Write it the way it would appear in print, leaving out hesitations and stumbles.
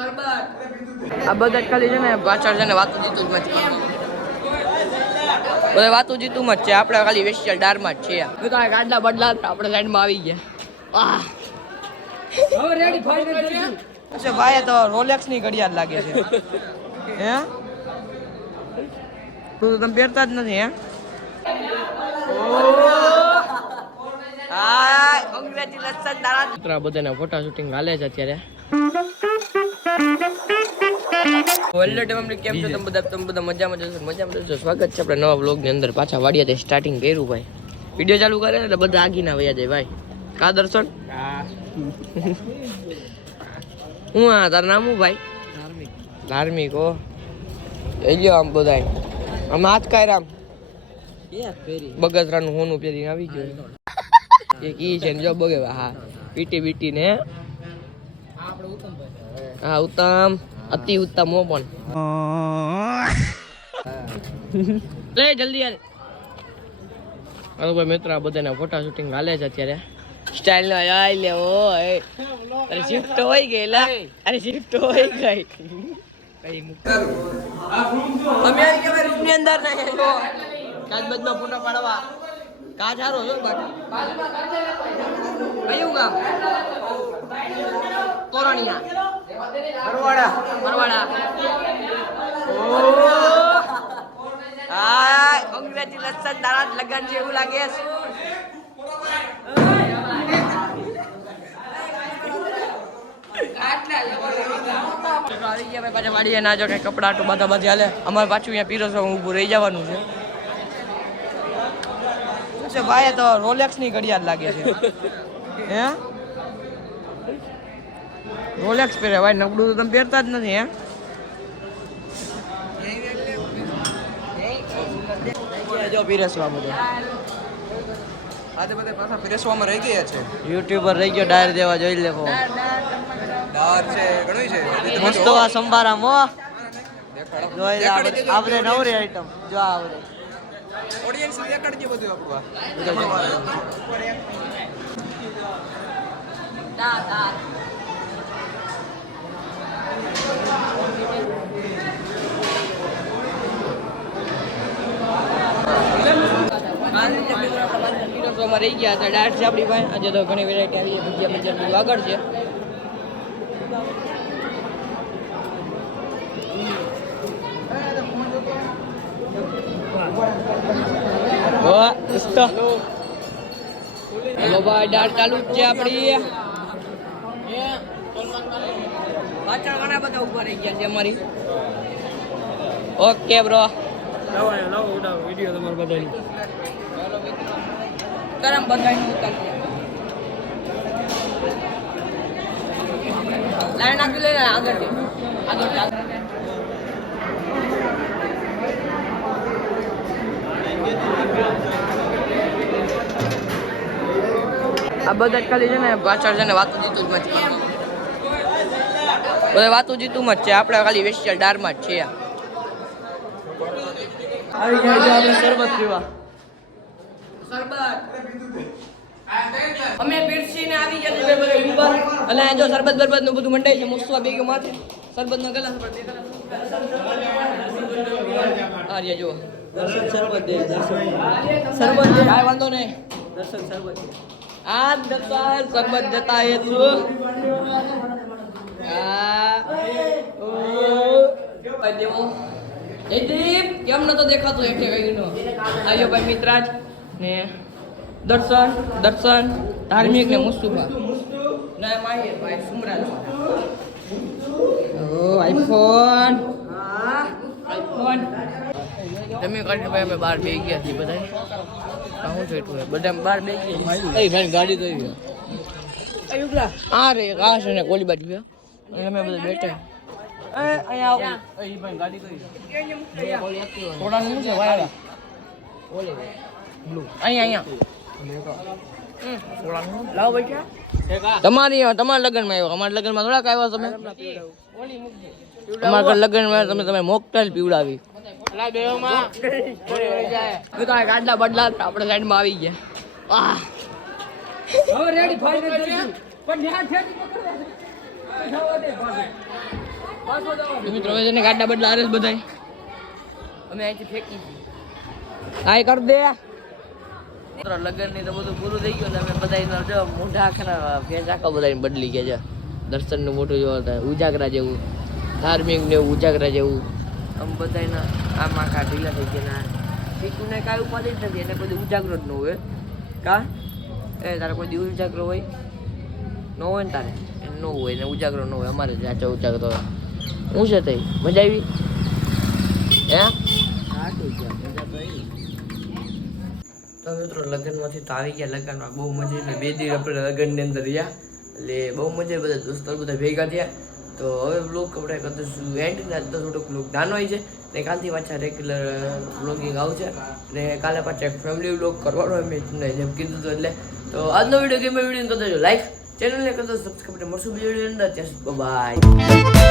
આ બધા ખાલી છે ને પાછળ છે ને વાતું જીતું જ છે, બધા વાતું જીતું જ છે. આપણે ખાલી વેસ્ટિયલ ડારમાં જ છીએ. તો આ ગાડલા બદલા આપણે સાઈડમાં આવી ગયા. વાહ હવે રેડી ફાઇનલ કરી છે ભાઈ. તો રોલેક્સ ની ઘડિયાળ લાગે છે હે? તું તમે પહેરતા જ નથી હે? હાય કોંગ્રેચ્યુલેશન તારા બધાના ફોટા શૂટિંગ હાલે છે અત્યારે. હેલો તમને કેમ છો? તમે બધા મજામાં જશો. સ્વાગત છે આપણે નવા વ્લોગ ની અંદર. પાછા વાડિયાથી સ્ટાર્ટિંગ કર્યું ભાઈ. વિડીયો ચાલુ કરે એટલે બધા આગી ના વયા જાય ભાઈ. કા દર્શન? હું આ તારું નામ હું ભાઈ? ધાર્મિક હો. જઈ ગયો આમ બધા આમ હાથ કાય આમ બગસરાનું હોનું પહેરીને આવી ગયો. એક ઈ છે ને જો બગે હા પીટી ને હા ઉત્તમ અતિ ઉત્તમ હો પણ લે જલ્દી યાર. હાલો ભાઈ મિત્ર બધાના ફોટા શૂટિંગ હાલે છે અત્યારે. સ્ટાઇલ નો આઈ લે ઓ અરે શિફ્ટ હોય ગઈ લા અરે શિફ્ટ હોય ગઈ કઈ મુક અમે આવી કે રૂમ ની અંદર ના હેલો કાચ બદમાં ફોટો પાડવા કાચ હારો જો બાકી કયું ગામ? કોરણિયા મરવાડા. ઓ હાય કોંગ્રેચ્યુલેશન તારા લગન છે એવું લાગે છે. આવી ગયા ભાઈ પાછા વાડીએ ના જો કઈ કપડા તો બધા બધી હાલે. અમારે પાછું અહીંયા પીરસવા ઊભું રહી જવાનું છે. શું છે ભાઈ? તો રોલેક્સ ની ઘડિયાળ લાગે છે હે? રોલેક્સ પહેરે ભાઈ. નબળું તો તમે પહેરતા જ નથી હે? જો પીરસવા બધું આજે બધા પાછા પીરસવામાં રહી ગયા છે. યુટ્યુબર રહી ગયો ડાયર દેવા જોઈ લેવો. દાળ છે ઘણું છે મસ્ત આ સંભારા મો જોઈ લે. આપણે નવરી આઈટમ જો આવરે ઓડિયન્સ દેખાડજે બધું આપણું રહી ગયા હતા ડાયટ છે આપણી પાસે. આજે તો ઘણી વેરાયટી આવી ભજીયા બધું આગળ છે. હેલો ભાઈ ડાળ ચાલુ જ છે આપણી. પાછળ ઘણા બધા ઉભા રહી ગયા છે અમારી. ઓકે બ્રો વિડીયો તમારે બધાની ગરમ બધાનું ઉતારી લાઈન નાખી લે આગળ આ બધા ખાલી છે ને પાછળ છે ને વાતું જીતું જ છે, બધા વાતું જીતું જ છે. આપણે ખાલી વેસ્ટિયલ ડારમાં જ છીએ. આવી ગયા આપણે શરબત પીવા. અમે પીરસીને આવી ગયા છે બધા ઉપર. અને જો શરબત બરબત નું બધું મંડાય છે. મુસ્વા બેગો માથે શરબત નો ગલાસ પર દે. આર્ય જો દર્શન શરબત દે. દર્શન શરબત દે. કાઈ વાંધો નહીં. દર્શન શરબત દે. આ દર્શન શરબત દેતા હે તું. આ ઓ ભાઈ દેવો જયદીપ કેમ નતો દેખાતો એટલે કઈ નો આવ્યો ભાઈ મિત્રાજ ને દર્શન ધાર્મિક ને મુસ્તુફા ના માહિર ભાઈ સુમરાજ. ઓ આઈફોન તમે કાઢી ભાઈ અમે બહાર બેસી ગયા છીએ બધા. હું જોઈતું હે બધા બહાર બેસી ગયા. એ ભાઈ ગાડી તો આવી આ રે કાશ ને કોલી બાજુ છે અને અમે બધા બેઠા. અહીંયા આવો. એ ભાઈ ગાડી કઈ થોડા નું છે વાયરા ઓલે બ્લુ અહીંયા લાવો ભાઈ ક્યાં તમારા લગ્નમાં આવ્યો. અમારા લગ્નમાં થોડાક આવ્યા તમે. અમારા લગ્નમાં તમે મોકટેલ પીવડાવી. ગાડલા બદલા આપણે સાઈડમાં આવી ગયા. હવે રેડી ફાઇનલ કરી પણ મિત્રો હવે જેને ગાડા બદલા આરે બધાય અમે અહીંથી ફેંકી કાંઈ કર દે લગ્ન ની તો બધું પૂરું થઈ ગયું ને અમે બધા જો મોઢા આખા ફેસ આખા બધા બદલી ગયા છે દર્શન નું મોટું જોવા ઉજાગરા જેવું ધાર્મિક ને ઉજાગરા જેવું આમ બધાના આમ આખા ઢીલા થઈ ગયા સીટુને કાંઈ ઉપાધિ જ નથી એને કોઈ ઉજાગરો જ ન હોય કા એ તારે કોઈ દિવસ ઉજાગરો હોય ન હોય ને તારે ન હોય ને ઉજાગરો ન હોય અમારે સાચો ઉજાગરો હોય શું છે તઈ મજા આવી હે તો મિત્રો લગ્નમાંથી તો આવી ગયા લગ્નમાં બહુ મજા એટલે 2 દિવસ આપણે લગ્નની અંદર રહ્યા એટલે બહુ મજા બધા દોસ્તો બધા ભેગા થયા તો હવે બ્લોગ આપણે કરીશું એન્ડ તો થોડોક બ્લોગ નાનો હોય છે ને કાલથી પાછા રેગ્યુલર બ્લોગિંગ આવશે ને કાલે પાછા એક ફેમિલી બ્લોગ કરવાનો મેં તમને જેમ કીધું હતું એટલે તો આજનો વિડીયો ગમે વિડીયો કરી દેજો લાઈક ચેનલને કરી દો સબસ્ક્રાઈબ મળશું બીજો વિડીયો અંદર બાય